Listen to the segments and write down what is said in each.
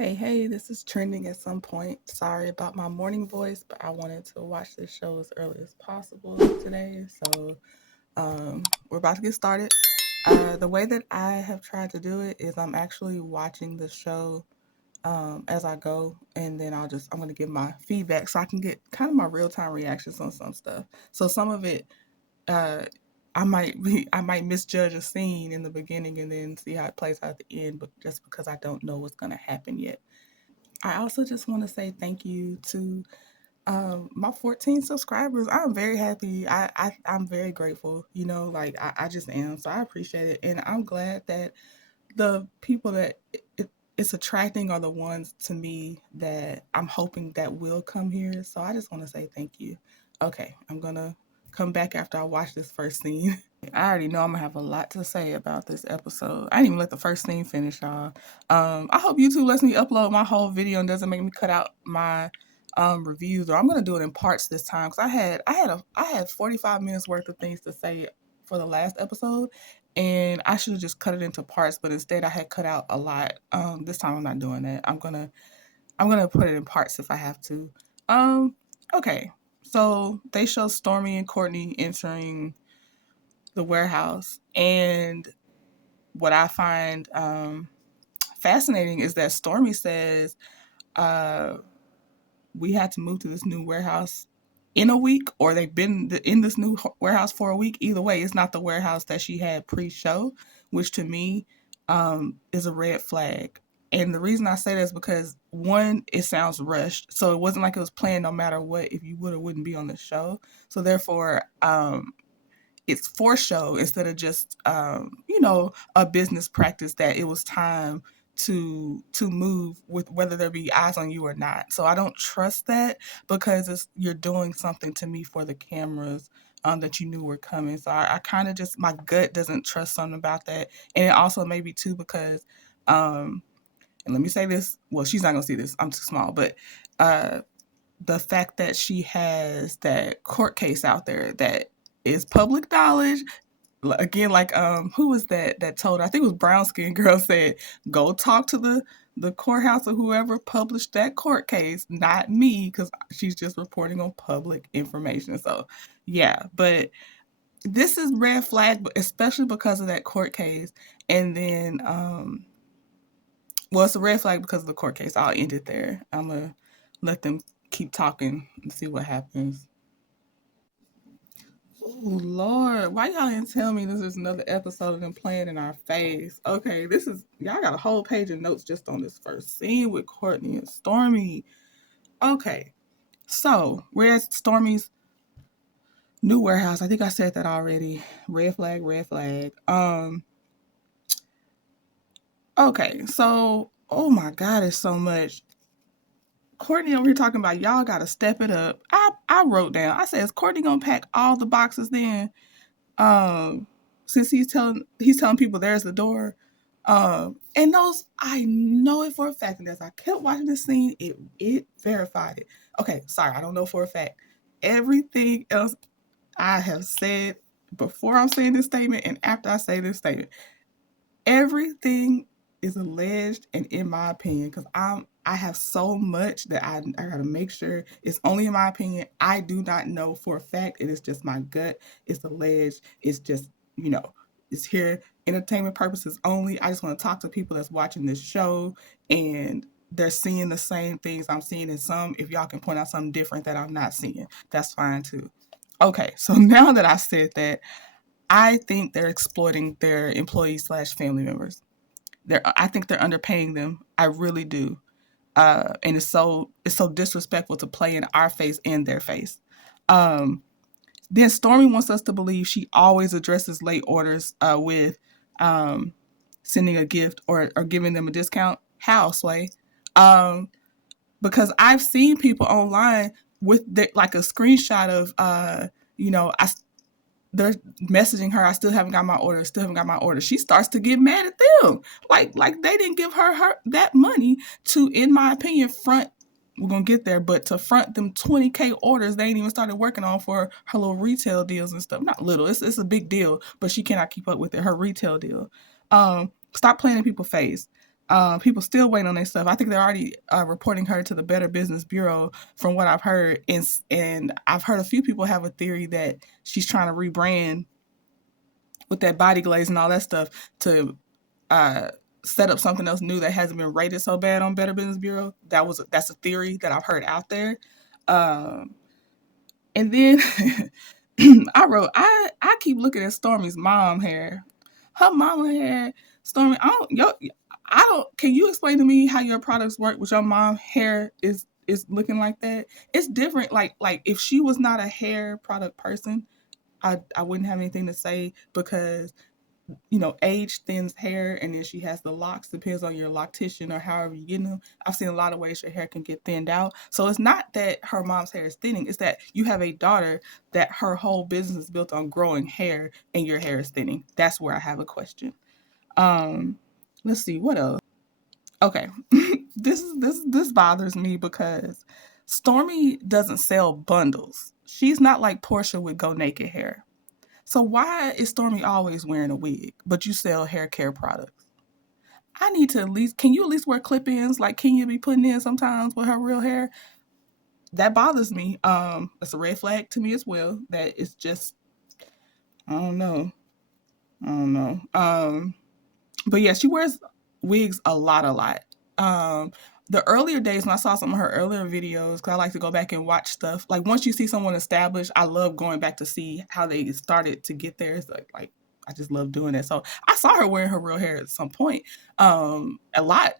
Hey, this is trending at some point. Sorry about my morning voice, but I wanted to watch this show as early as possible today. So we're about to get started. The way that I have tried to do it is I'm actually watching the show as I go, and then I'm going to give my feedback so I can get kind of my real time reactions on some stuff. So some of it, uh, I might misjudge a scene in the beginning and then see how it plays out at the end, but just because I don't know what's going to happen yet. I also just want to say thank you to my 14 subscribers. I'm very happy. I'm very grateful. I just am. So I appreciate it, and I'm glad that the people that it's attracting are the ones to me that I'm hoping that will come here. So I just want to say thank you. Okay, I'm gonna come back after I watch this first scene. I already know I'm gonna have a lot to say about this episode. I didn't even let the first scene finish, y'all. I hope YouTube lets me upload my whole video and doesn't make me cut out my reviews, or I'm gonna do it in parts this time because I had 45 minutes worth of things to say for the last episode, and I should have just cut it into parts, but instead I had cut out a lot. This time I'm not doing that. I'm gonna put it in parts if I have to. Um, okay, so they show Stormy and Courtney entering the warehouse. And what I find fascinating is that Stormy says, uh, we had to move to this new warehouse in a week, or they've been in this new warehouse for a week. Either way, it's not the warehouse that she had pre-show, which to me is a red flag. And the reason I say that is because one, it sounds rushed, so it wasn't like it was planned no matter what. If you would or wouldn't be on the show, so therefore, it's for show instead of just a business practice that it was time to move with whether there be eyes on you or not. So I don't trust that because you're doing something to me for the cameras that you knew were coming. So I kind of just my gut doesn't trust something about that, and it also maybe too because and let me say this. Well, she's not gonna see this. I'm too small, but uh, the fact that she has that court case out there that is public knowledge. Again, like who was that told her? I think it was brown skin girl said, go talk to the courthouse or whoever published that court case, not me, because she's just reporting on public information. So yeah, but this is red flag, especially because of that court case. And then well, it's a red flag because of the court case. I'll end it there. I'm gonna let them keep talking and see what happens. Oh Lord, why y'all didn't tell me this is another episode of them playing in our face? Okay, this is y'all got a whole page of notes just on this first scene with Courtney and Stormy. Okay, so we're at Stormy's new warehouse. I think I said that already. Red flag, red flag. Okay, so oh my God, it's so much. Courtney over here talking about y'all gotta step it up. I wrote down. I said, is Courtney gonna pack all the boxes then? Um, since he's telling people there's the door. And those I know it for a fact. And as I kept watching this scene, it verified it. Okay, sorry, I don't know for a fact. Everything else I have said before I'm saying this statement and after I say this statement, everything is alleged and in my opinion because I have so much that I gotta make sure it's only in my opinion. I do not know for a fact. It is just my gut. It's alleged. It's just it's here entertainment purposes only. I just want to talk to people that's watching this show and they're seeing the same things I'm seeing in some. If y'all can point out something different that I'm not seeing, that's fine too. Okay, so now that I said that, I think they're exploiting their employees slash family members. I think they're underpaying them. I really do. And it's so disrespectful to play in our face and their face. Um, then Stormy wants us to believe she always addresses late orders with um, sending a gift or giving them a discount. How, Sway? Um, because I've seen people online with like a screenshot of I they're messaging her, I still haven't got my order, still haven't got my order. She starts to get mad at them. Like they didn't give her that money to, in my opinion, front we're gonna get there, but to front them 20K orders they ain't even started working on for her little retail deals and stuff. Not little, it's a big deal, but she cannot keep up with it, her retail deal. Stop playing in people's face. People still waiting on their stuff. I think they're already reporting her to the Better Business Bureau, from what I've heard. And I've heard a few people have a theory that she's trying to rebrand with that body glaze and all that stuff to uh, set up something else new that hasn't been rated so bad on Better Business Bureau. That's a theory that I've heard out there. Um, and then I keep looking at Stormy's mom hair. Her mama hair, Stormy. I don't. Can you explain to me how your products work with your mom hair is looking like that? It's different. Like if she was not a hair product person, I wouldn't have anything to say, because age thins hair, and then she has the locks. Depends on your loctician or however you get them. I've seen a lot of ways your hair can get thinned out. So it's not that her mom's hair is thinning. It's that you have a daughter that her whole business is built on growing hair, and your hair is thinning. That's where I have a question. Um, let's see what else. Okay, this bothers me because Stormy doesn't sell bundles. She's not like Portia with Go Naked hair. So why is Stormy always wearing a wig, but you sell hair care products? I need to can you at least wear clip-ins like Kenya be putting in sometimes with her real hair? That bothers me. It's a red flag to me as well. That it's just, I don't know. I don't know. But yeah, she wears wigs a lot. Um, the earlier days when I saw some of her earlier videos, because I like to go back and watch stuff. Like once you see someone established, I love going back to see how they started to get there. It's like I just love doing that. So I saw her wearing her real hair at some point. A lot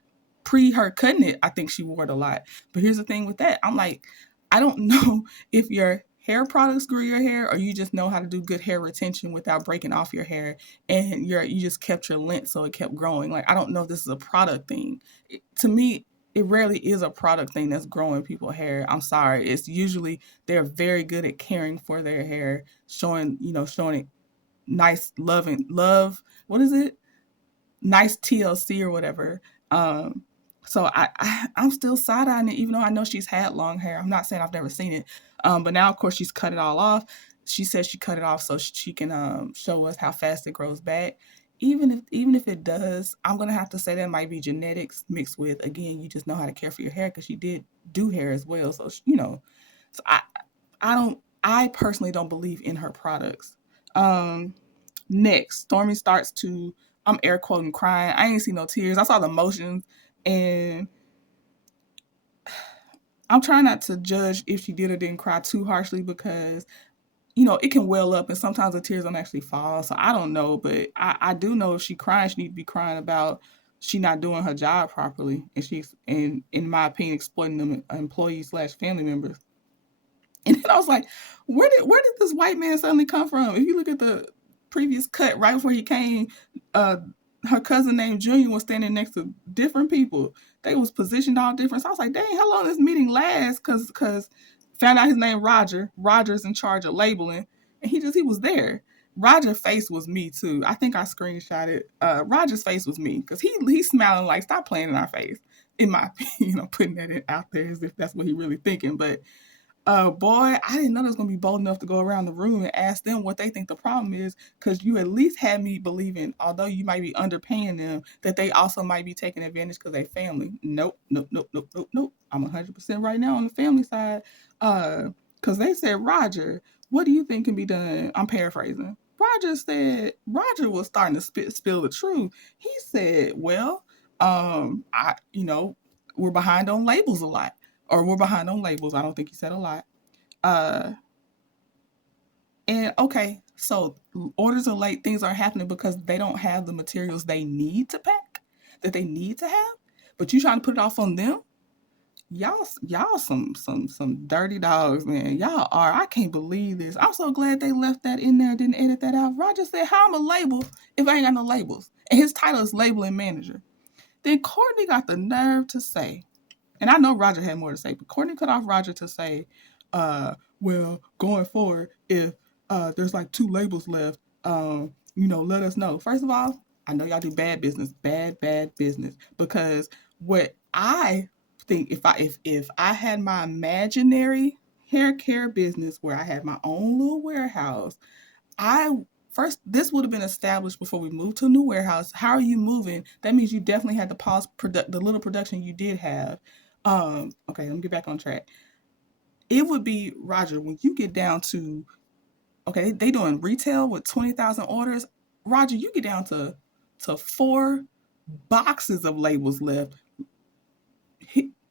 pre her cutting it. I think she wore it a lot. But here's the thing with that. I'm like, I don't know if your hair products grew your hair, or you just know how to do good hair retention without breaking off your hair, and you just kept your length so it kept growing. Like I don't know if this is a product thing. To me, it rarely is a product thing that's growing people's hair. I'm sorry. It's usually they're very good at caring for their hair, showing it nice love. What is it? Nice TLC or whatever. So I'm still side eyeing it, even though I know she's had long hair. I'm not saying I've never seen it, but now of course she's cut it all off. She says she cut it off so she can show us how fast it grows back. Even if it does, I'm gonna have to say that might be genetics mixed with, again, you just know how to care for your hair, because she did do hair as well. So so I personally don't believe in her products. Um, Next, Stormy starts to, I'm air quoting, crying. I ain't see no tears. I saw the emotions, and I'm trying not to judge if she did or didn't cry too harshly, because it can well up, and sometimes the tears don't actually fall. So I don't know, but I do know if she crying, she need to be crying about she not doing her job properly, and she's, and in my opinion, exploiting them employees slash family members. And then I was like, where did this white man suddenly come from? If you look at the previous cut, right before he came, uh, her cousin named Junior was standing next to different people. They was positioned all different. So I was like, dang, how long this meeting lasts? Cause found out his name Roger. Roger's in charge of labeling, and he was there. Roger's face was me too. I think I screenshotted. Roger's face was me, because he's smiling like, stop playing in our face. In my opinion, putting that out there as if that's what he really thinking. But boy, I didn't know they was gonna be bold enough to go around the room and ask them what they think the problem is, because you at least had me believing, although you might be underpaying them, that they also might be taking advantage because they family. Nope, nope, nope, nope, nope, nope. I'm 100% right now on the family side, because they said, Roger, what do you think can be done? I'm paraphrasing. Roger was starting to spill the truth. He said, well, I, we're behind on labels a lot, or we're behind on labels. I don't think he said a lot. Uh, and okay, so orders are late, things are happening because they don't have the materials they need to pack, that they need to have. But you trying to put it off on them? Y'all some dirty dogs, man. Y'all are. I can't believe this. I'm so glad they left that in there, didn't edit that out. Roger said, how am I label if I ain't got no labels? And his title is labeling manager. Then Courtney got the nerve to say, and I know Roger had more to say, but Courtney cut off Roger to say, well, going forward, if there's like 2 labels left, let us know. First of all, I know y'all do bad business, bad business. Because what I think, if I had my imaginary hair care business where I had my own little warehouse, I first, this would have been established before we moved to a new warehouse. How are you moving? That means you definitely had to pause the little production you did have. Okay, let me get back on track. It would be, Roger, when you get down to, okay, they doing retail with 20,000 orders. Roger, you get down to 4 boxes of labels left.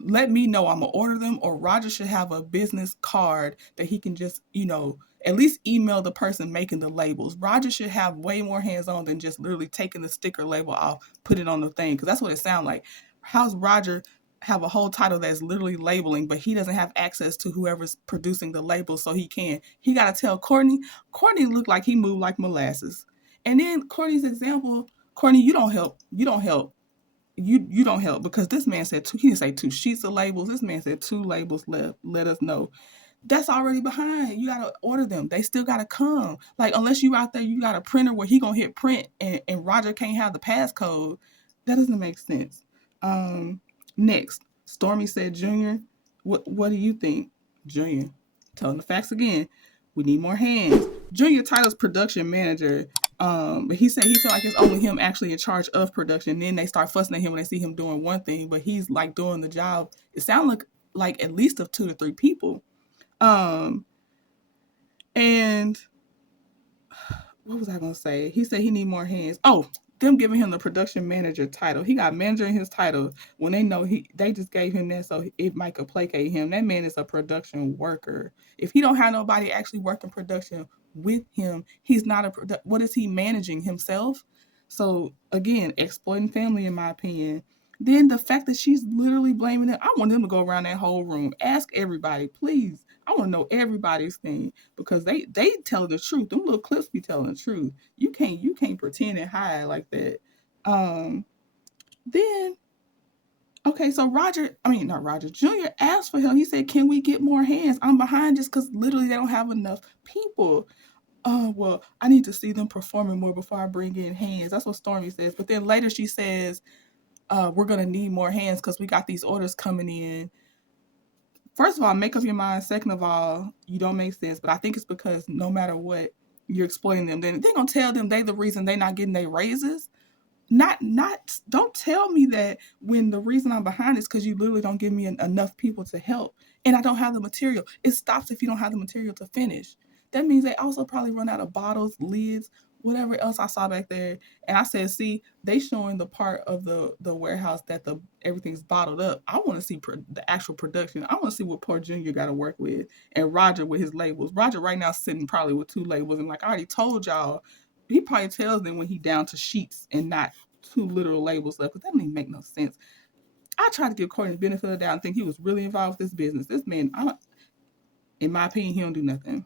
Let me know, I'm gonna order them, or Roger should have a business card that he can just, at least email the person making the labels. Roger should have way more hands on than just literally taking the sticker label off, put it on the thing, because that's what it sounds like. How's Roger have a whole title that's literally labeling, but he doesn't have access to whoever's producing the labels, so he can. He got to tell Courtney. Courtney looked like he moved like molasses. And then Courtney's example, Courtney, you don't help. You don't help. You don't help, because this man said two. He didn't say 2 sheets of labels. This man said 2 labels left. Let us know. That's already behind. You gotta order them. They still gotta come. Like, unless you out there, you got a printer where he gonna hit print and Roger can't have the passcode. That doesn't make sense. Next, Stormy said, Junior, what do you think? Junior, telling the facts again. We need more hands. Junior title's production manager. But he said he felt like it's only him actually in charge of production. Then they start fussing at him when they see him doing one thing, but he's like doing the job. It sounds like at least of 2 to 3 people. And what was I gonna say? He said he need more hands. Oh, them giving him the production manager title. He got manager in his title when they know they just gave him that so it might placate him. That man is a production worker. If he don't have nobody actually working production with him, he's not what is he managing, himself? So again, exploiting family, in my opinion. Then the fact that she's literally blaming it, I want them to go around that whole room, ask everybody, please. I want to know everybody's thing, because they telling the truth. Them little clips be telling the truth. You can't pretend and hide like that. Then okay, so not Roger, Junior asked for help. He said, "Can we get more hands? I'm behind just because literally they don't have enough people." Well, I need to see them performing more before I bring in hands. That's what Stormy says. But then later she says, we're gonna need more hands because we got these orders coming in. First of all, make up your mind. Second of all, you don't make sense. But I think it's because no matter what, you're exploiting them. Then they're gonna tell them they the reason they not getting their raises. Not don't tell me that when the reason I'm behind is because you literally don't give me enough people to help, and I don't have the material. It stops if you don't have the material to finish. That means they also probably run out of bottles, lids, whatever else I saw back there. And I said, see, they showing the part of the warehouse that everything's bottled up. I want to see the actual production. I want to see what poor Junior got to work with, and Roger with his labels. Roger right now sitting probably with 2 labels, and like I already told y'all, he probably tells them when he down to sheets and not 2 literal labels left, because that doesn't even make no sense. I tried to give Courtney the benefit of the doubt and think he was really involved with this business. This man, in my opinion, he don't do nothing.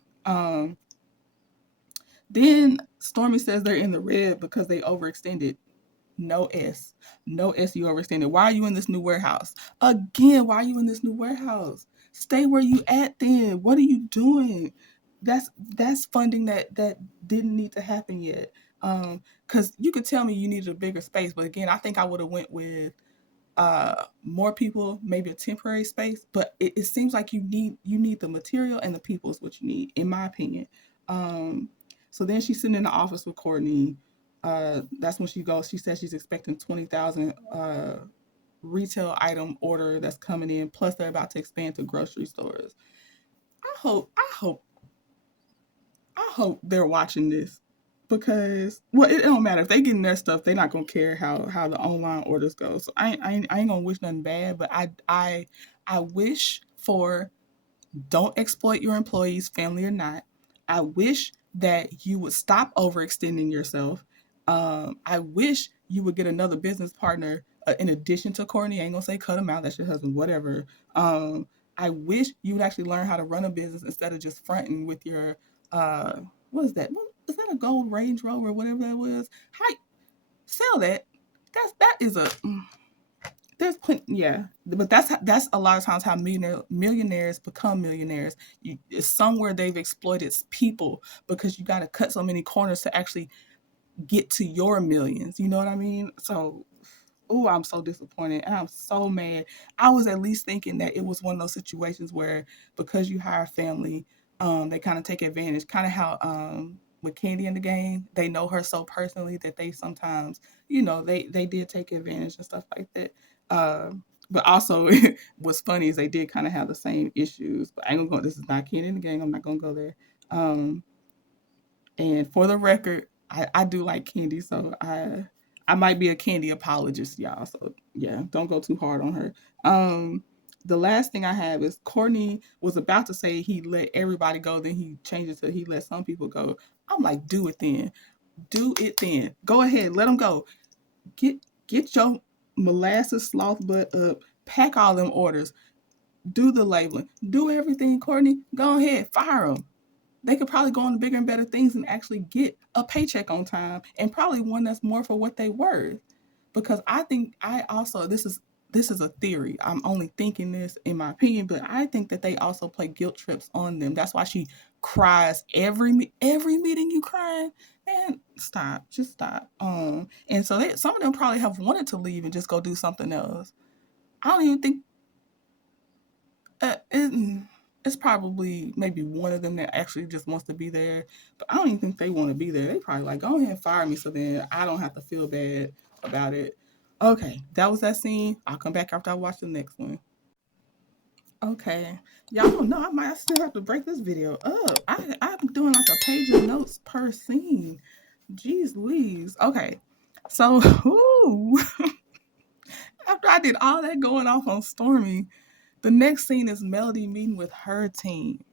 Then Stormy says they're in the red because they overextended. No S. No S, you overextended. Why are you in this new warehouse? Again, why are you in this new warehouse? Stay where you at then. What are you doing? That's funding that didn't need to happen yet. Because you could tell me you needed a bigger space, but again, I think I would have went with more people, maybe a temporary space. But it seems like you need the material, and the people is what you need, in my opinion. So then she's sitting in the office with Courtney. That's when she goes. She says she's expecting 20,000 retail item order that's coming in. Plus, they're about to expand to grocery stores. I hope they're watching this, because it don't matter if they getting their stuff. They're not gonna care how the online orders go. So I ain't gonna wish nothing bad, but I wish for, don't exploit your employees, family or not. I wish that you would stop overextending yourself. I wish you would get another business partner in addition to Courtney. I ain't gonna say cut him out. That's your husband, whatever. I wish you would actually learn how to run a business instead of just fronting with your, what is that? Is that a gold Range Rover or whatever that was? How sell that? That is a. There's plenty, yeah, but that's a lot of times how millionaires become millionaires. It's somewhere they've exploited people, because you got to cut so many corners to actually get to your millions. You know what I mean? So, oh, I'm so disappointed, and I'm so mad. I was at least thinking that it was one of those situations where, because you hire family, they kind of take advantage, kind of how with Candy in the game, they know her so personally that they sometimes, they did take advantage and stuff like that. But also, what's funny is they did kind of have the same issues. But I ain't gonna go. This is not Candy in the game. I'm not gonna go there. And for the record, I do like Candy, so I might be a Candy apologist, y'all. So yeah, don't go too hard on her. The last thing I have is Courtney was about to say he let everybody go, then he changed it to he let some people go. I'm like, do it then. Do it then. Go ahead, let them go. Get your molasses sloth butt up. Pack all them orders. Do the labeling. Do everything, Courtney. Go ahead, fire them. They could probably go on to bigger and better things and actually get a paycheck on time, and probably one that's more for what they worth. Because I think I also this is a theory. I'm only thinking this in my opinion, but I think that they also play guilt trips on them. That's why she cries every meeting. You crying, man? Stop, just stop. And so some of them probably have wanted to leave and just go do something else. I don't even think it's probably maybe one of them that actually just wants to be there, but I don't even think they want to be there. They probably like, go ahead and fire me so then I don't have to feel bad about it. Okay, that was that scene. I'll come back after I watch the next one. Okay, y'all don't know, I might still have to break this video up. I'm doing like a page of notes per scene. Jeez Louise. Okay, so after I did all that going off on Stormy, the next scene is Melody meeting with her team.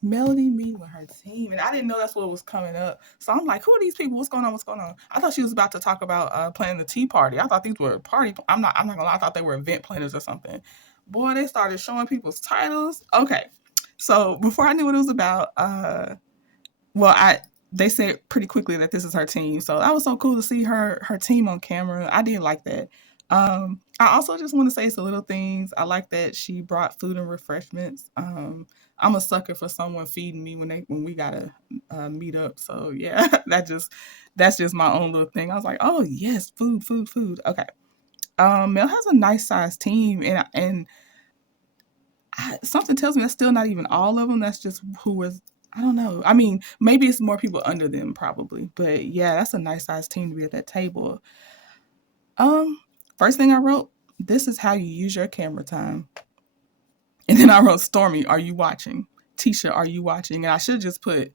Melody meeting with her team, and I didn't know that's what was coming up. So I'm like, who are these people? What's going on? What's going on? I thought she was about to talk about planning the tea party. I thought these were party. I'm not gonna lie. I thought they were event planners or something. Boy, they started showing people's titles. Okay, so before I knew what it was about, well, they said pretty quickly that this is her team. So that was so cool to see her team on camera. I did like that. I also just want to say some little things. I like that she brought food and refreshments. I'm a sucker for someone feeding me when we gotta meet up. So yeah, that's just my own little thing. I was like, oh yes, food, food, food. Okay. Mel has a nice sized team, and something tells me that's still not even all of them. That's just who was. I don't know. I mean, maybe it's more people under them, probably. But yeah, that's a nice sized team to be at that table. Um, First thing I wrote, this is how you use your camera time. And then I wrote, Stormy, are you watching? Tisha, are you watching? And I should just put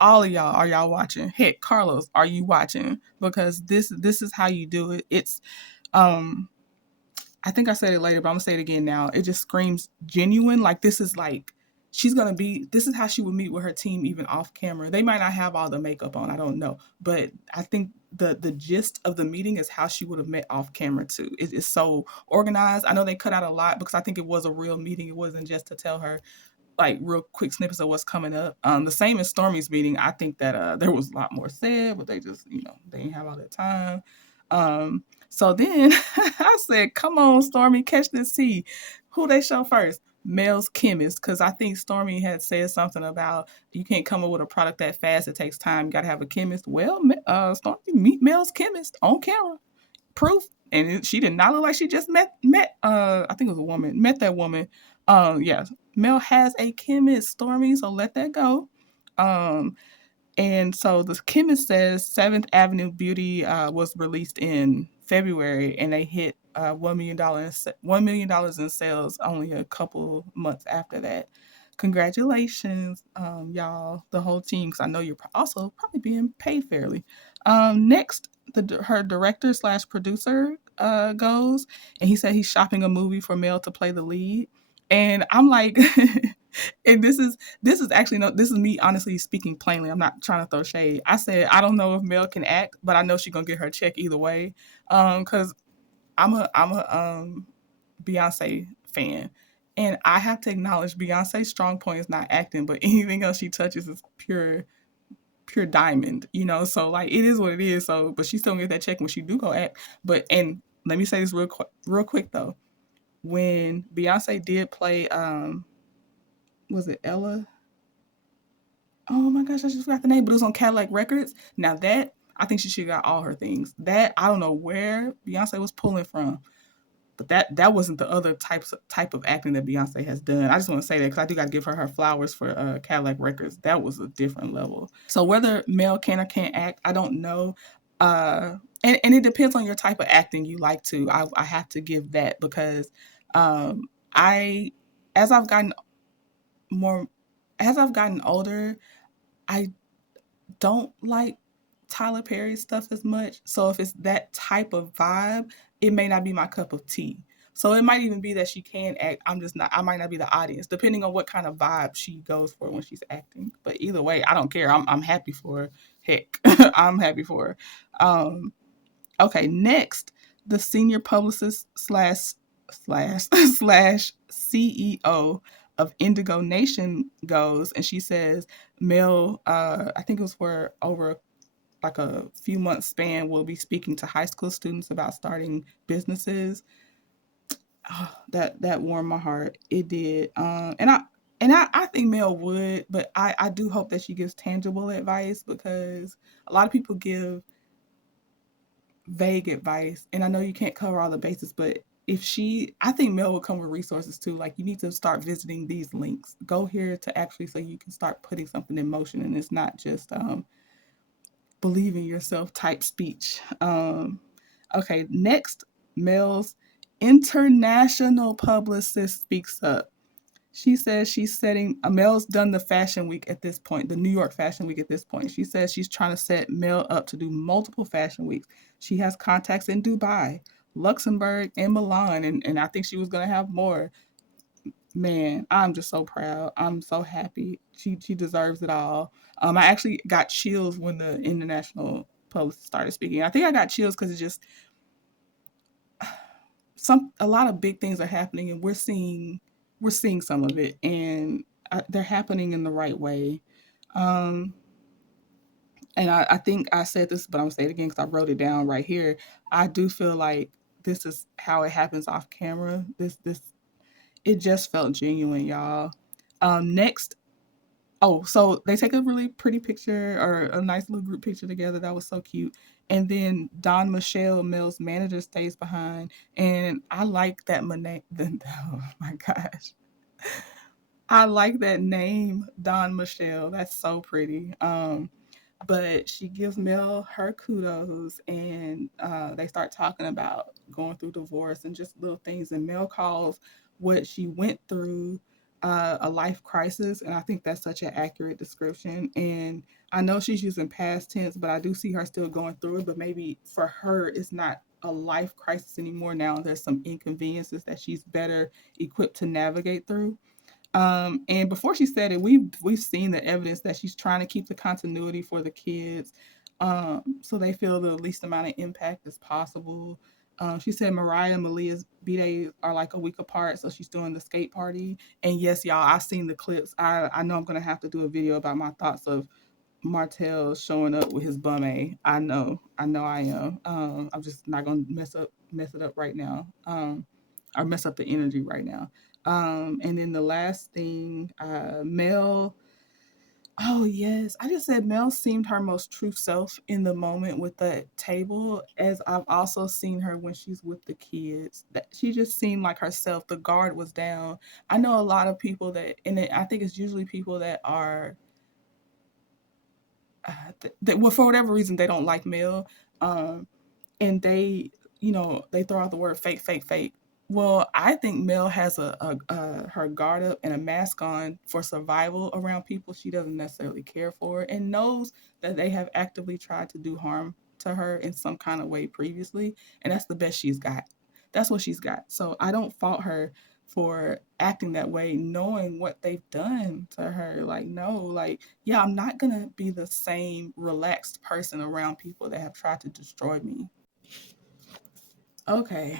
all of y'all, are y'all watching? Heck, Carlos, are you watching? Because this is how you do it. It's I think I said it later, but I'm gonna say it again now. It just screams genuine. Like this is this is how she would meet with her team even off camera. They might not have all the makeup on, I don't know. But I think the gist of the meeting is how she would have met off camera too. It is so organized. I know they cut out a lot because I think it was a real meeting. It wasn't just to tell her like real quick snippets of what's coming up. The same as Stormy's meeting. I think that there was a lot more said, but they just, they didn't have all that time. So then I said, come on, Stormy, catch this tea. Who they show first? Mel's chemist, because I think Stormy had said something about you can't come up with a product that fast. It takes time. You got to have a chemist. Well, Stormy meet Mel's chemist on camera. Proof. And she did not look like she just met I think it was a woman, met that woman. Yeah, Mel has a chemist, Stormy, so let that go. And so the chemist says 7th Avenue Beauty was released in February, and they hit $1 million in sales only a couple months after that. Congratulations, y'all, the whole team, because I know you're also probably being paid fairly. Next, her director slash producer goes, and he said he's shopping a movie for Mel to play the lead. And I'm like, and this is actually no, this is me honestly speaking plainly. I'm not trying to throw shade. I said I don't know if Mel can act, but I know she's gonna get her check either way. Because I'm a Beyonce fan, and I have to acknowledge Beyonce's strong point is not acting, but anything else she touches is pure diamond. So like it is what it is. So, but she still gonna get that check when she do go act. But and let me say this real quick though, when Beyonce did play was it Ella? Oh my gosh, I just forgot the name, but it was on Cadillac Records. Now that I think she should got all her things. That I don't know where Beyonce was pulling from, But that wasn't the other type of acting that Beyonce has done. I just want to say that because I do got to give her flowers for Cadillac Records. That was a different level. So whether Mel can or can't act, I don't know. And it depends on your type of acting you like to. I have to give that because I as I've gotten more as I've gotten older, I don't like Tyler Perry stuff as much. So if it's that type of vibe, it may not be my cup of tea. So it might even be that she can act. I'm just not. I might not be the audience, depending on what kind of vibe she goes for when she's acting. But either way, I don't care. I'm happy for her. Heck, I'm happy for her. Okay, next, the senior publicist slash slash CEO of Indigo Nation goes, and she says, Mel, I think it was for over like a few months span, will be speaking to high school students about starting businesses. Oh, that warmed my heart. It did. And I think Mel would, but I do hope that she gives tangible advice because a lot of people give vague advice, and I know you can't cover all the bases, but I think Mel will come with resources too. Like, you need to start visiting these links. Go here to actually so you can start putting something in motion, and it's not just believe in yourself type speech. Okay, next, Mel's international publicist speaks up. She says she's setting Mel's done the fashion week at this point, the New York Fashion Week at this point. She says she's trying to set Mel up to do multiple fashion weeks. She has contacts in Dubai, Luxembourg, and Milan, and I think she was gonna have more. Man, I'm just so proud. I'm so happy. She deserves it all. I actually got chills when the international post started speaking. I think I got chills because it just a lot of big things are happening, and we're seeing some of it, and they're happening in the right way. Um, and I think I said this, but I'm gonna say it again because I wrote it down right here. I do feel like this is how it happens off camera. This it just felt genuine, y'all. Next, oh, so they take a really pretty picture or a nice little group picture together. That was so cute. And then Don Michelle, Mel's manager, stays behind. And I like that oh my gosh. I like that name, Don Michelle. That's so pretty. But she gives Mel her kudos, and they start talking about going through divorce and just little things. And Mel calls what she went through a life crisis, and I think that's such an accurate description. And I know she's using past tense, but I do see her still going through it. But maybe for her, it's not a life crisis anymore. Now there's some inconveniences that she's better equipped to navigate through. And before she said it, we've seen the evidence that she's trying to keep the continuity for the kids, so they feel the least amount of impact as possible. She said Mariah and Malia's b-days are like a week apart, so she's doing the skate party. And yes, y'all, I've seen the clips. I know I'm gonna have to do a video about my thoughts of Martell showing up with his bum a. I know I am. I'm just not gonna mess it up right now. Or mess up the energy right now. And then the last thing, Mel. Oh yes, I just said Mel seemed her most true self in the moment with the table, as I've also seen her when she's with the kids. That she just seemed like herself. The guard was down. I know a lot of people that, I think it's usually people that are that, well, for whatever reason they don't like Mel, and they throw out the word fake, fake, fake. Well, I think Mel has her guard up and a mask on for survival around people she doesn't necessarily care for, and knows that they have actively tried to do harm to her in some kind of way previously, and that's the best she's got. That's what she's got. So I don't fault her for acting that way, knowing what they've done to her. Like, no, like, yeah, I'm not gonna be the same relaxed person around people that have tried to destroy me. Okay,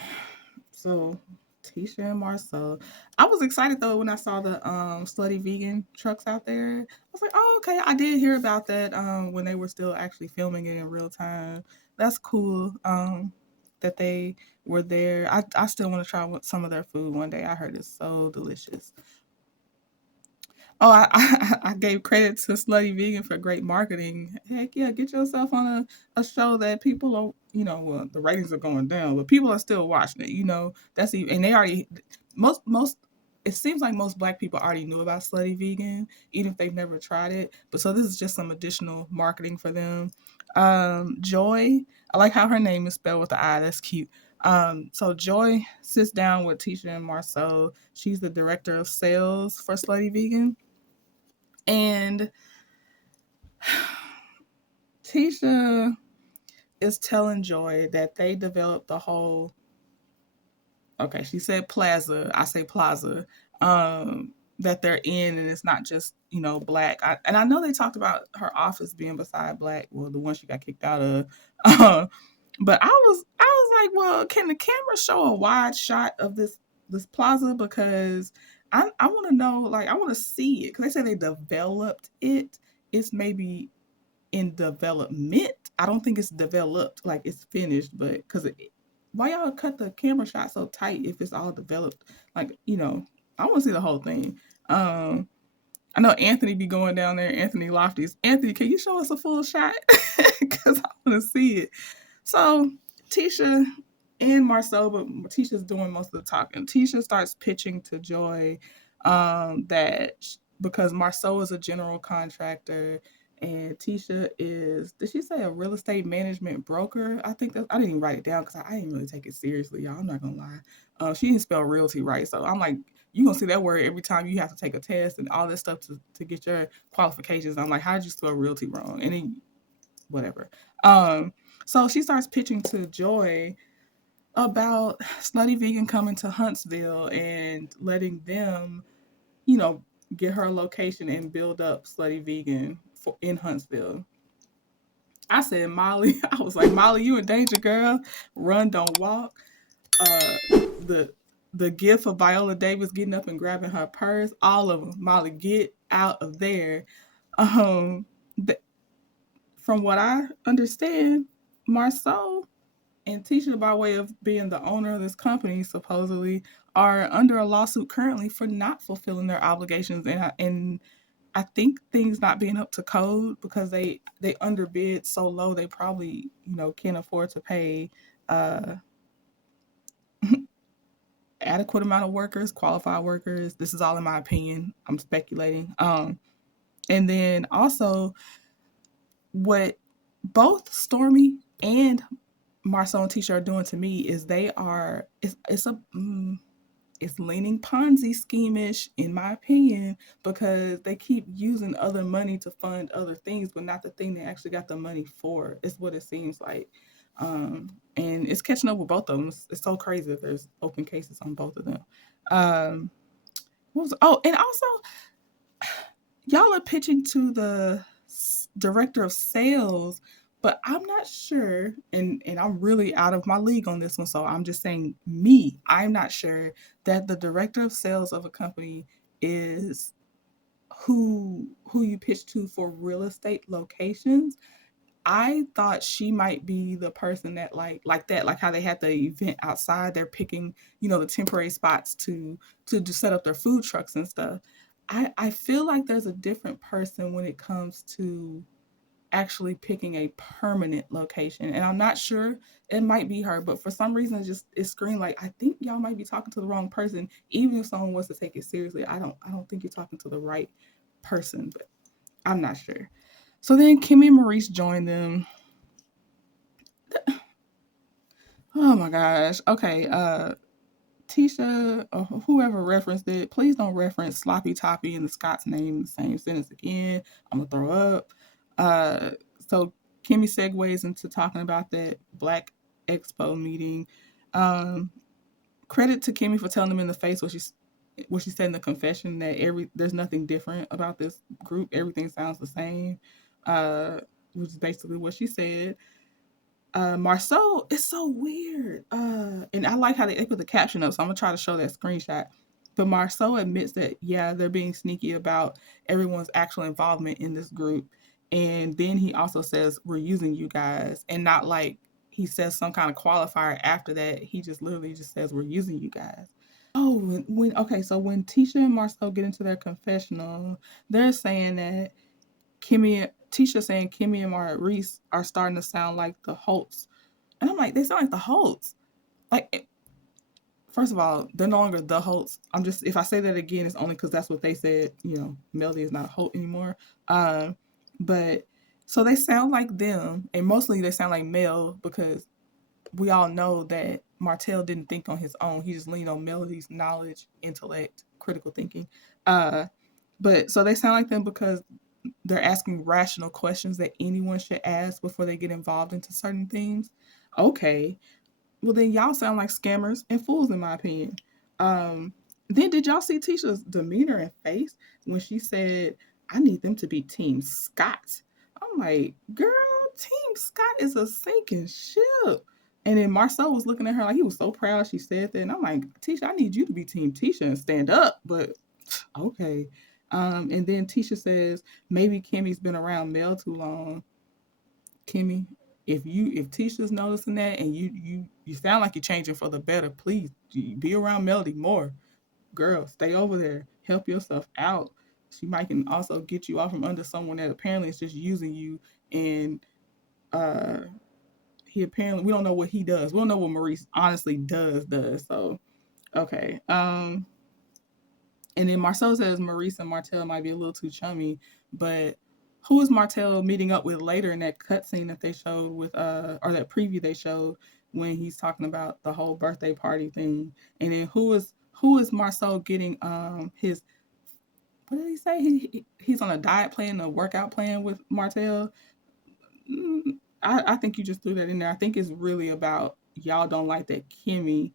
so Tisha and Marcel. I was excited though when I saw the slutty vegan trucks out there. I was like, oh, okay. I did hear about that when they were still actually filming it in real time. That's cool. That they were there. I still want to try some of their food one day. I heard it's so delicious. Oh, I gave credit to Slutty Vegan for great marketing. Heck yeah, get yourself on a show that people well, the ratings are going down, but people are still watching it. That's even, and they already most. It seems like most Black people already knew about Slutty Vegan, even if they've never tried it. But so this is just some additional marketing for them. Joy, I like how her name is spelled with the I. That's cute. So Joy sits down with Tisha and Marceau. She's the director of sales for Slutty Vegan, and Tisha is telling Joy that they developed the whole. Okay, she said plaza. I say plaza. That they're in, and it's not just Black. And I know they talked about her office being beside Black. Well, the one she got kicked out of. But I was like, well, can the camera show a wide shot of this plaza, because I want to know, like, I want to see it, because they say they developed it. It's maybe in development. I don't think it's developed like it's finished, but because why y'all cut the camera shot so tight if it's all developed? Like, I want to see the whole thing. I know Anthony be going down there, Anthony Lofty's. Anthony, can you show us a full shot? Because I want to see it. So Tisha and Marceau, but Tisha's doing most of the talking. Tisha starts pitching to Joy that because Marceau is a general contractor and Tisha is, did she say a real estate management broker? I think that I didn't even write it down because I didn't really take it seriously, y'all. I'm not gonna lie. She didn't spell realty right, so I'm like, you're gonna see that word every time you have to take a test and all this stuff to get your qualifications. I'm like, how did you spell realty wrong? And then whatever. So she starts pitching to Joy about Slutty Vegan coming to Huntsville and letting them, you know, get her a location and build up Slutty Vegan in Huntsville. I said, Molly, I was like, Molly, you in danger, girl. Run, don't walk. The the gift of Viola Davis getting up and grabbing her purse, all of them. Molly, get out of there. Um, th- from what I understand, Marceau and Tisha, by way of being the owner of this company, supposedly are under a lawsuit currently for not fulfilling their obligations, and I think things not being up to code because they underbid so low they probably can't afford to pay uh adequate amount of workers, qualified workers. This is all in my opinion. I'm speculating. And then also what both Stormy and Marceau and Tisha are doing to me is they are it's leaning Ponzi scheme-ish in my opinion, because they keep using other money to fund other things, but not the thing they actually got the money for. Is what it seems like. And it's catching up with both of them. It's so crazy that there's open cases on both of them. And also y'all are pitching to the director of sales, but I'm not sure, and I'm really out of my league on this one, so I'm just saying me. I'm not sure that the director of sales of a company is who you pitch to for real estate locations. I thought she might be the person that like that, like how they had the event outside. They're picking, the temporary spots to set up their food trucks and stuff. I feel like there's a different person when it comes to actually picking a permanent location, and I'm not sure. It might be her, but for some reason it screamed like, I think y'all might be talking to the wrong person. Even if someone wants to take it seriously, I don't think you're talking to the right person, but I'm not sure. So then Kimmy and Maurice joined them. Oh my gosh. Okay. Tisha or whoever referenced it, please don't reference Sloppy Toppy and the Scott's name in the same sentence again. I'm gonna throw up. So Kimmy segues into talking about that Black Expo meeting. Um, Credit to Kimmy for telling them in the face what she said in the confession, that there's nothing different about this group. Everything sounds the same. Which is basically what she said. Marceau, it's so weird. And I like how they put the caption up, so I'm gonna try to show that screenshot. But Marceau admits that, yeah, they're being sneaky about everyone's actual involvement in this group. And then he also says, we're using you guys, and not like he says some kind of qualifier after that. He just literally just says, we're using you guys. Oh, so when Tisha and Marceau get into their confessional, they're saying that Tisha saying Kimmy and Maurice are starting to sound like the Holtz. And I'm like, they sound like the Holtz. Like, first of all, they're no longer the Holtz. I'm just, if I say that again, it's only because that's what they said. Melody is not Holt anymore. But so they sound like them, and mostly they sound like Mel because we all know that Martell didn't think on his own. He just leaned on Melody's knowledge, intellect, critical thinking. Uh, but so they sound like them because they're asking rational questions that anyone should ask before they get involved into certain things. Okay, well then y'all sound like scammers and fools in my opinion. Um, then did y'all see Tisha's demeanor and face when she said, "I need them to be Team Scott"? I'm like, girl, Team Scott is a sinking ship. And then Marcel was looking at her like he was so proud she said that. And I'm like, Tisha, I need you to be Team Tisha and stand up. But okay. And then Tisha says maybe Kimmy's been around Mel too long. Kimmy, if Tisha's noticing that and you sound like you're changing for the better, please be around Melody more. Girl, stay over there. Help yourself out. She might can also get you off from under someone that apparently is just using you, and uh he apparently, we don't know what he does. We don't know what Maurice honestly does. So okay. And then Marcel says Maurice and Martell might be a little too chummy, but who is Martell meeting up with later in that cutscene that they showed with or that preview they showed when he's talking about the whole birthday party thing? And then who is Marcel getting his, what did he say? He's on a diet plan, a workout plan with Martell. I think you just threw that in there. I think it's really about y'all don't like that Kimmy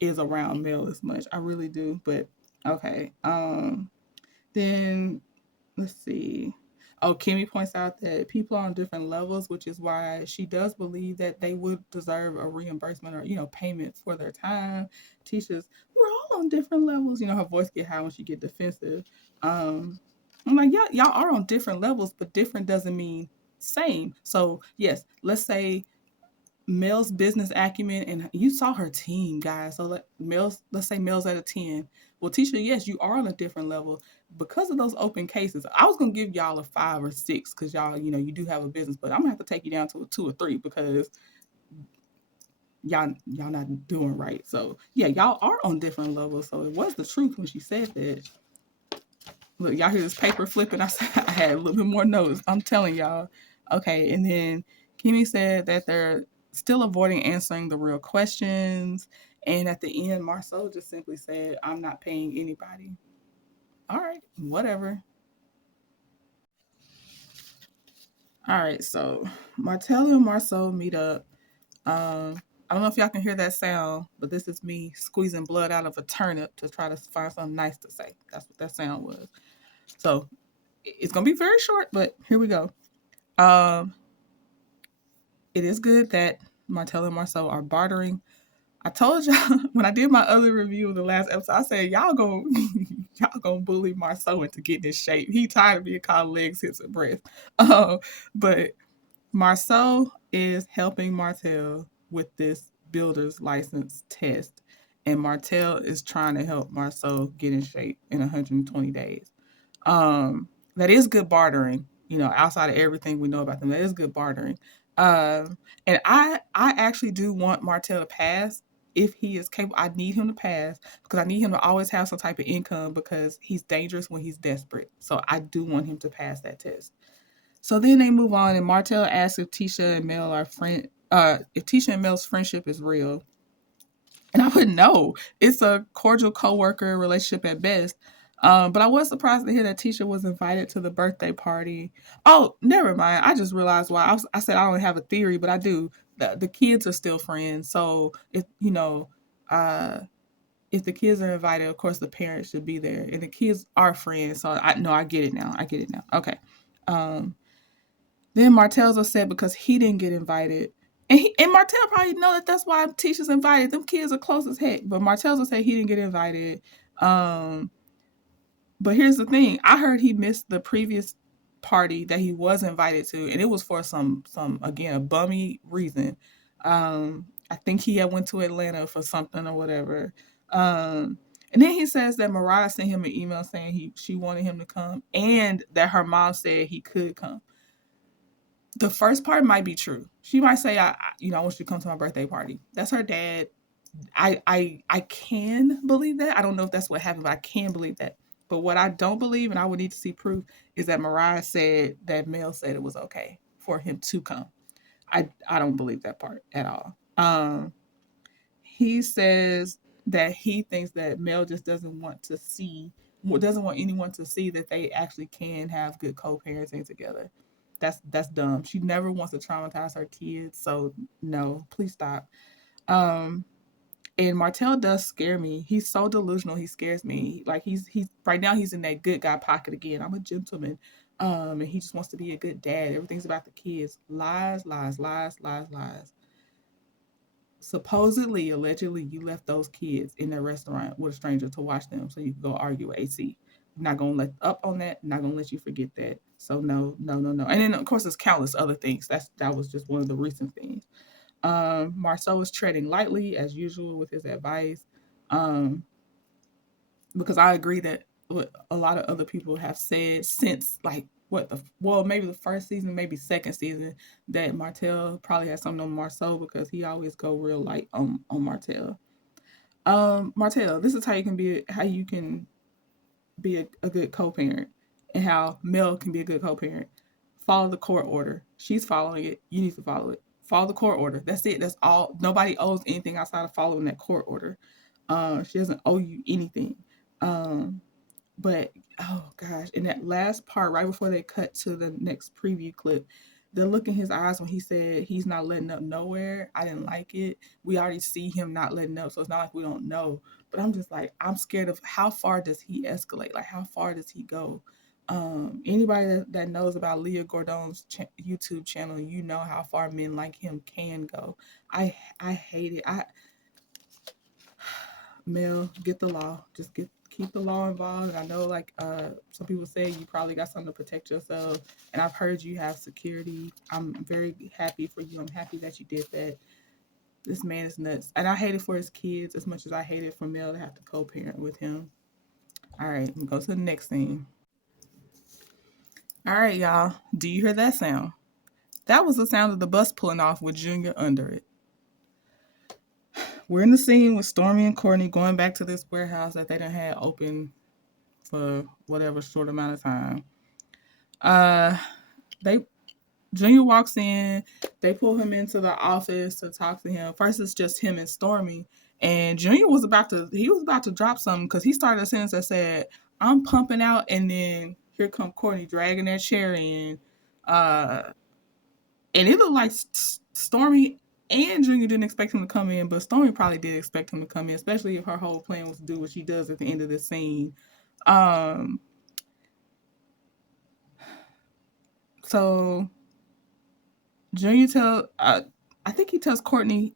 is around Mel as much. I really do, but okay. Then let's see. Oh, Kimmy points out that people are on different levels, which is why she does believe that they would deserve a reimbursement or payment for their time. Tisha's, we're all on different levels. Her voice get high when she get defensive. I'm like, yeah, y'all are on different levels, but different doesn't mean same. So yes, let's say Mel's business acumen, and you saw her team, guys. So let's say Mel's at a 10. Well, Tisha, yes, you are on a different level because of those open cases. I was gonna give y'all a 5 or 6 because y'all, you do have a business, but I'm gonna have to take you down to a 2 or 3 because y'all not doing right. So yeah, y'all are on different levels. So it was the truth when she said that. Look, y'all hear this paper flipping? I had a little bit more notes. I'm telling y'all. Okay, and then Kimmy said that they're still avoiding answering the real questions. And at the end, Marcel just simply said, "I'm not paying anybody." All right, whatever. All right, so Martell and Marcel meet up. I don't know if y'all can hear that sound, but this is me squeezing blood out of a turnip to try to find something nice to say. That's what that sound was. So it's gonna be very short, but here we go. Um, it is good that Martell and Marcel are bartering. I told y'all when I did my other review of the last episode, I said y'all gonna y'all gonna bully Marcel into getting in shape. He tired of being called legs, hips, and breasts. But Marcel is helping Martell with this builder's license test, and Martell is trying to help Marcel get in shape in 120 days. That is good bartering. Outside of everything we know about them, that is good bartering. And I actually do want Martell to pass if he is capable. I need him to pass because I need him to always have some type of income because he's dangerous when he's desperate. So I do want him to pass that test. So then they move on, and Martell asks if Tisha and Mel are friend. If Tisha and Mel's friendship is real, and I wouldn't know. It's a cordial coworker relationship at best. But I was surprised to hear that Tisha was invited to the birthday party. Oh, never mind. I just realized why. I said I don't have a theory, but I do. The kids are still friends. So uh, if the kids are invited, of course the parents should be there, and the kids are friends. So I know I get it now. I get it now. Okay. Um, then Martell's upset because he didn't get invited. And Martell probably know that that's why Tisha's invited. Them kids are close as heck. But Martell's will say he didn't get invited. Um, but here's the thing. I heard he missed the previous party that he was invited to, and it was for some again a bummy reason. I think he had went to Atlanta for something or whatever. And then he says that Mariah sent him an email saying she wanted him to come, and that her mom said he could come. The first part might be true. She might say, I want you to come to my birthday party. That's her dad. I can believe that. I don't know if that's what happened, but I can believe that. But what I don't believe, and I would need to see proof, is that Mariah said that Mel said it was okay for him to come. I don't believe that part at all. He says that he thinks that Mel just doesn't want anyone to see that they actually can have good co-parenting together. That's dumb. She never wants to traumatize her kids, so no, please stop. Um, and Martell does scare me. He's so delusional. He scares me. Like he's right now he's in that good guy pocket again. I'm a gentleman. And he just wants to be a good dad. Everything's about the kids. Lies, lies, lies, lies, lies. Supposedly, allegedly, you left those kids in that restaurant with a stranger to watch them so you could go argue with AC. Not gonna let up on that. Not gonna let you forget that. So no, no, no, no. And then of course there's countless other things. That was just one of the recent things. Marceau was treading lightly as usual with his advice, um, because I agree that what a lot of other people have said since like maybe the first season, maybe second season, that Martell probably has something on Marceau because he always go real light on Martell. Martell, this is how you can be a good co-parent, and how Mel can be a good co-parent. Follow the court order. She's following it. You need to follow it. Follow the court order. That's it. That's all. Nobody owes anything outside of following that court order. She doesn't owe you anything. Um, but oh gosh, in that last part, right before they cut to the next preview clip, the look in his eyes when he said he's not letting up nowhere, I didn't like it. We already see him not letting up, so it's not like we don't know. But I'm just like, I'm scared of how far does he escalate? Like, how far does he go? Anybody that knows about Leah Gordon's YouTube channel, you know how far men like him can go. I hate it. Mel, get the law. Just keep the law involved. And I know, like some people say, you probably got something to protect yourself, and I've heard you have security. I'm very happy for you. I'm happy that you did that. This man is nuts, and I hate it for his kids as much as I hate it for Mel to have to co-parent with him. All right, I'm gonna go to the next scene. All right, y'all. Do you hear that sound? That was the sound of the bus pulling off with Junior under it. We're in the scene with Stormy and Courtney going back to this warehouse that they done had open for whatever short amount of time. They Junior walks in, they pull him into the office to talk to him. First it's just him and Stormy. And Junior was about to drop something because he started a sentence that said, I'm pumping out, and then here come Courtney dragging that chair in. And it looked like Stormy and Junior didn't expect him to come in, but Stormy probably did expect him to come in, especially if her whole plan was to do what she does at the end of the scene. So Junior I think he tells Courtney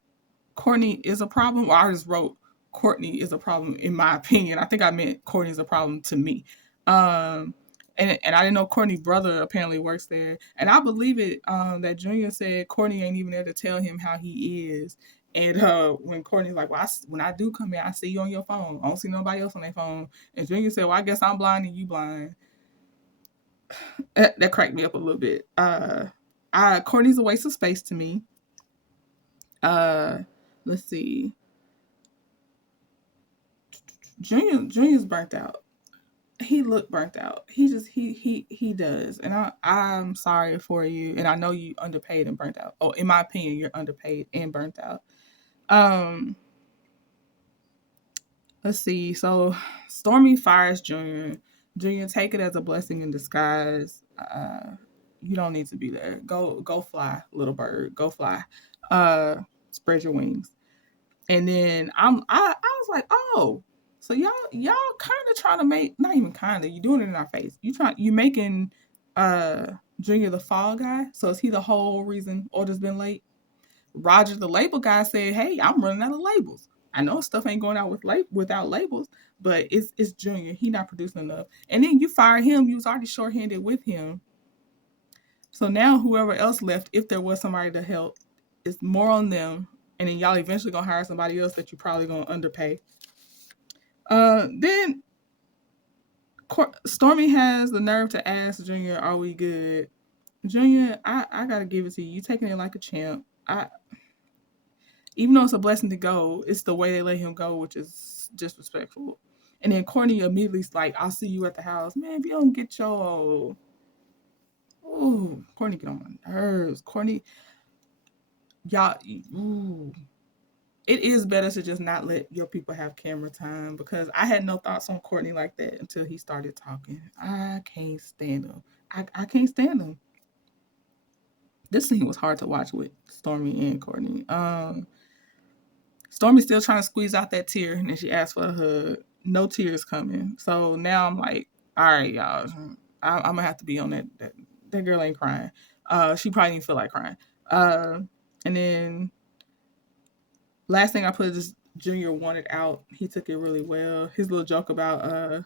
is a problem. Or I just wrote Courtney is a problem in my opinion. I think I meant Courtney is a problem to me. And I didn't know Courtney's brother apparently works there. And I believe it that Junior said Courtney ain't even there to tell him how he is. And when Courtney's like, well, when I do come in, I see you on your phone. I don't see nobody else on their phone. And Junior said, well, I guess I'm blind and you blind. That cracked me up a little bit. Courtney's a waste of space to me. Let's see. Junior's burnt out. He looked burnt out. He does. And I'm sorry for you. And I know you underpaid and burnt out. Oh, in my opinion, you're underpaid and burnt out. Let's see. So Stormy fires Junior. Junior, take it as a blessing in disguise. You don't need to be there. Go fly, little bird. Go fly. Spread your wings. And then I was like, oh, so y'all kind of trying to make, not even kind of, you doing it in our face. You making Junior the fall guy. So is he the whole reason order's been late? Roger the label guy said, hey, I'm running out of labels. I know stuff ain't going out without labels, but it's Junior. He not producing enough. And then you fire him. You was already shorthanded with him. So now whoever else left, if there was somebody to help, it's more on them. And then y'all eventually gonna hire somebody else that you probably gonna underpay. Then Stormy has the nerve to ask Junior, "Are we good?" Junior, I gotta give it to you. You taking it like a champ. I Even though it's a blessing to go, it's the way they let him go, which is disrespectful. And then Courtney immediately like, "I'll see you at the house, man. If you don't get your, ooh, Courtney get on my nerves. Courtney, y'all, ooh, it is better to just not let your people have camera time because I had no thoughts on Courtney like that until he started talking. I can't stand him. I can't stand him. This scene was hard to watch with Stormy and Courtney. Stormy's still trying to squeeze out that tear, and then she asked for a hug. No tears coming. So now I'm like, all right, y'all, I'm gonna have to be on that. That girl ain't crying. She probably didn't feel like crying. And then last thing I put is Junior wanted out. He took it really well. His little joke about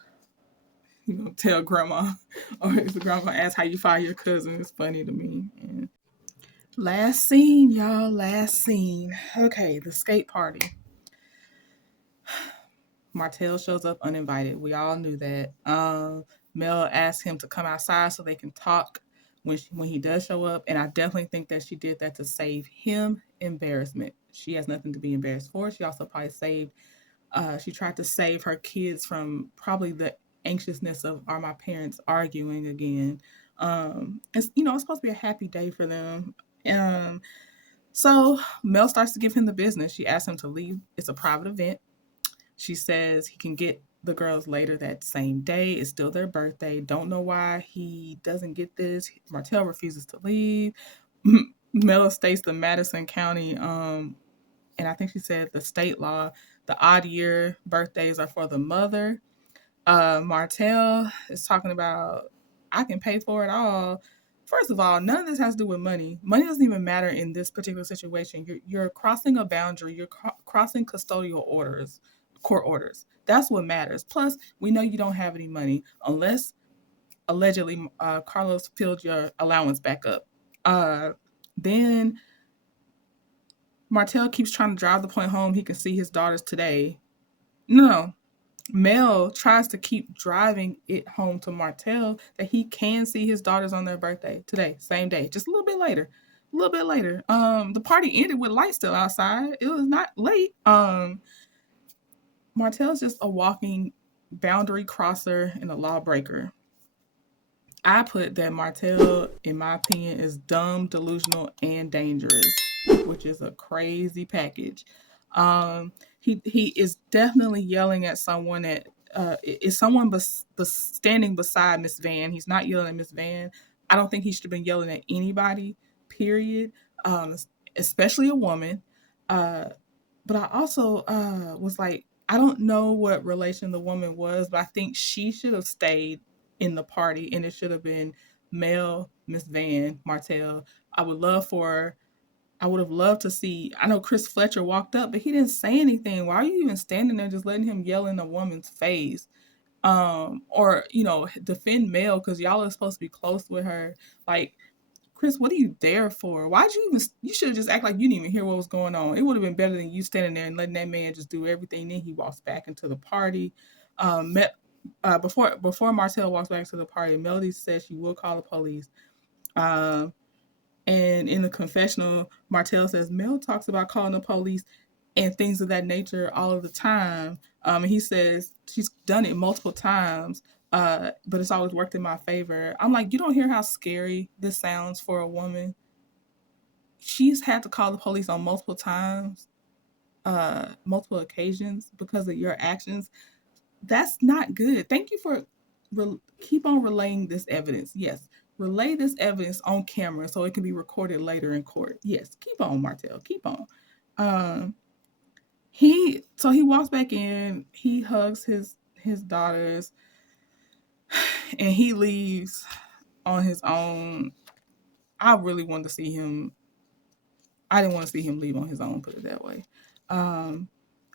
tell grandma, or if the grandma asks how you find your cousin, is funny to me. And last scene, y'all. Last scene. Okay, the skate party. Martell shows up uninvited. We all knew that. Mel asked him to come outside so they can talk when he does show up, and I definitely think that she did that to save him embarrassment. She has nothing to be embarrassed for. She also probably saved. She tried to save her kids from probably the anxiousness of are my parents arguing again. It's supposed to be a happy day for them. So Mel starts to give him the business. She asks him to leave. It's a private event. She says he can get the girls later that same day. It's still their birthday. Don't know why he doesn't get this. Martell refuses to leave. Mela states the Madison County, and I think she said the state law, the odd year birthdays are for the mother. Martell is talking about, I can pay for it all. First of all, none of this has to do with money. Money doesn't even matter in this particular situation. You're crossing a boundary. You're crossing custodial orders, court orders. That's what matters. Plus, we know you don't have any money unless allegedly Carlos filled your allowance back up. Then Martell keeps trying to drive the point home he can see his daughters today. No, Mel tries to keep driving it home to Martell that he can see his daughters on their birthday today, same day, just a little bit later. A little bit later. The party ended with lights still outside. It was not late. Martell's just a walking boundary crosser and a lawbreaker. I put that Martell, in my opinion, is dumb, delusional, and dangerous, which is a crazy package. He is definitely yelling at someone that is someone standing beside Miss Van. He's not yelling at Miss Van. I don't think he should have been yelling at anybody. Period. Especially a woman. But I also was like, I don't know what relation the woman was, but I think she should have stayed in the party, and it should have been Mel, Miss Van, Martell. I would love for I would have loved to see. I know Chris Fletcher walked up, but he didn't say anything. Why are you even standing there just letting him yell in a woman's face? Or defend Mel because y'all are supposed to be close with her. Like, Chris, what are you there for? Why'd you even? You should have just act like you didn't even hear what was going on. It would have been better than you standing there and letting that man just do everything. Then he walks back into the party. Before Martell walks back to the party, Melody says she will call the police. Um, and in the confessional, Martell says Mel talks about calling the police and things of that nature all of the time. And he says she's done it multiple times, but it's always worked in my favor. I'm like, you don't hear how scary this sounds for a woman? She's had to call the police on multiple times, multiple occasions because of your actions. That's not good. Thank you for keep on relaying this evidence. Yes, relay this evidence on camera so it can be recorded later in court. Yes, keep on, Martell. Keep on. He walks back in. He hugs his daughters, and he leaves on his own. I really wanted to see him. I didn't want to see him leave on his own. Put it that way.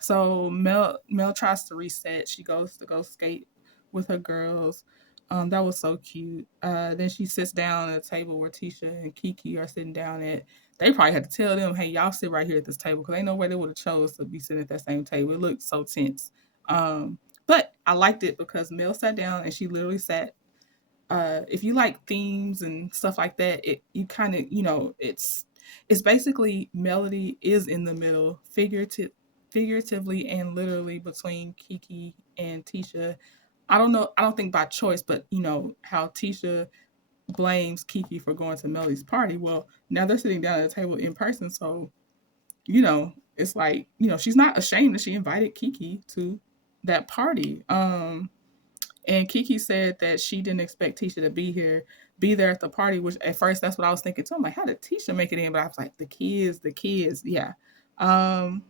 So Mel tries to reset. She goes to go skate with her girls. That was so cute. Then she sits down at a table where Tisha and Kiki are sitting down at. They probably had to tell them, "Hey, y'all sit right here at this table," because ain't no way they would have chose to be sitting at that same table. It looked so tense. But I liked it because Mel sat down and she literally sat if you like themes and stuff like that, you kind of, it's basically Melody is in the middle, figuratively and literally, between Kiki and Tisha. I don't know. I don't think by choice, but how Tisha blames Kiki for going to Melody's party. Well, now they're sitting down at a table in person, so it's like, she's not ashamed that she invited Kiki to that party. And Kiki said that she didn't expect Tisha to be there at the party, which at first that's what I was thinking too. I'm like, how did Tisha make it in? But I was like, the kids, yeah. Um,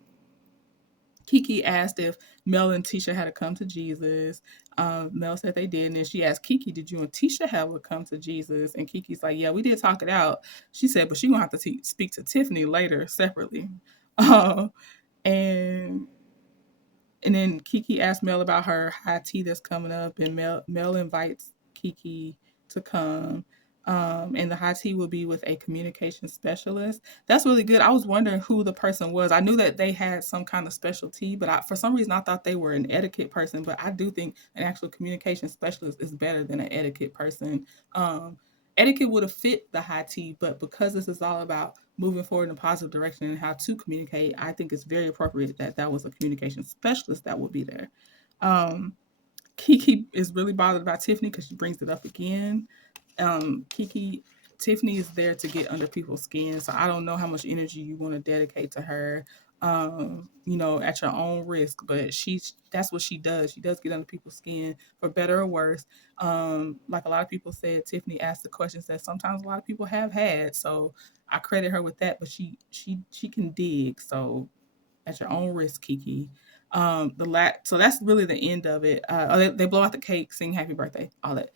Kiki asked if Mel and Tisha had to come to Jesus. Mel said they did, and then she asked Kiki, "Did you and Tisha have to come to Jesus?" And Kiki's like, "Yeah, we did talk it out." She said, "But she gonna have to speak to Tiffany later separately." Uh, and and then Kiki asked Mel about her high tea that's coming up, and Mel invites Kiki to come. And the high tea will be with a communication specialist. That's really good. I was wondering who the person was. I knew that they had some kind of specialty, but for some reason I thought they were an etiquette person. But I do think an actual communication specialist is better than an etiquette person. Etiquette would have fit the high tea, but because this is all about moving forward in a positive direction and how to communicate, I think it's very appropriate that that was a communication specialist that would be there. Um, Kiki is really bothered about Tiffany because she brings it up again. Kiki, Tiffany is there to get under people's skin, so I don't know how much energy you want to dedicate to her. At your own risk, but that's what she does. She does get under people's skin for better or worse. Like a lot of people said, Tiffany asked the questions that sometimes a lot of people have had. So I credit her with that, but she can dig. So at your own risk, Kiki. So that's really the end of it. They blow out the cake, sing happy birthday, all that.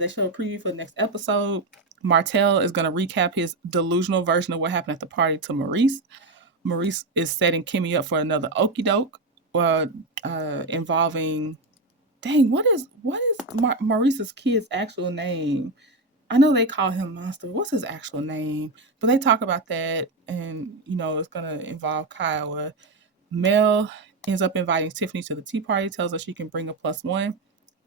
They show a preview for the next episode. Martell is going to recap his delusional version of what happened at the party to Maurice. Maurice is setting Kimmy up for another okey doke, involving. Dang, what is Maurice's kid's actual name? I know they call him Monster. What's his actual name? But they talk about that, and it's gonna involve Kiowa. Mel ends up inviting Tiffany to the tea party. Tells her she can bring a +1.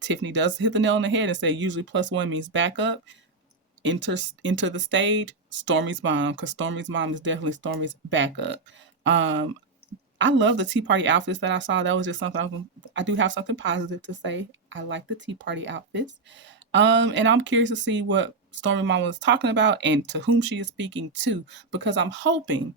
Tiffany does hit the nail on the head and say usually +1 means backup. Enter the stage Stormy's mom, because Stormy's mom is definitely Stormy's backup. I love the tea party outfits that I saw. That was just something I do have something positive to say. I like the tea party outfits. And I'm curious to see what Stormy Mama was talking about and to whom she is speaking to, because I'm hoping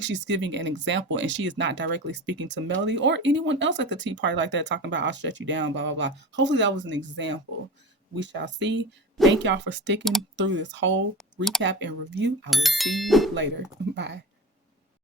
she's giving an example and she is not directly speaking to Melody or anyone else at the tea party like that, talking about I'll shut you down, blah, blah, blah. Hopefully that was an example. We shall see. Thank y'all for sticking through this whole recap and review. I will see you later. Bye.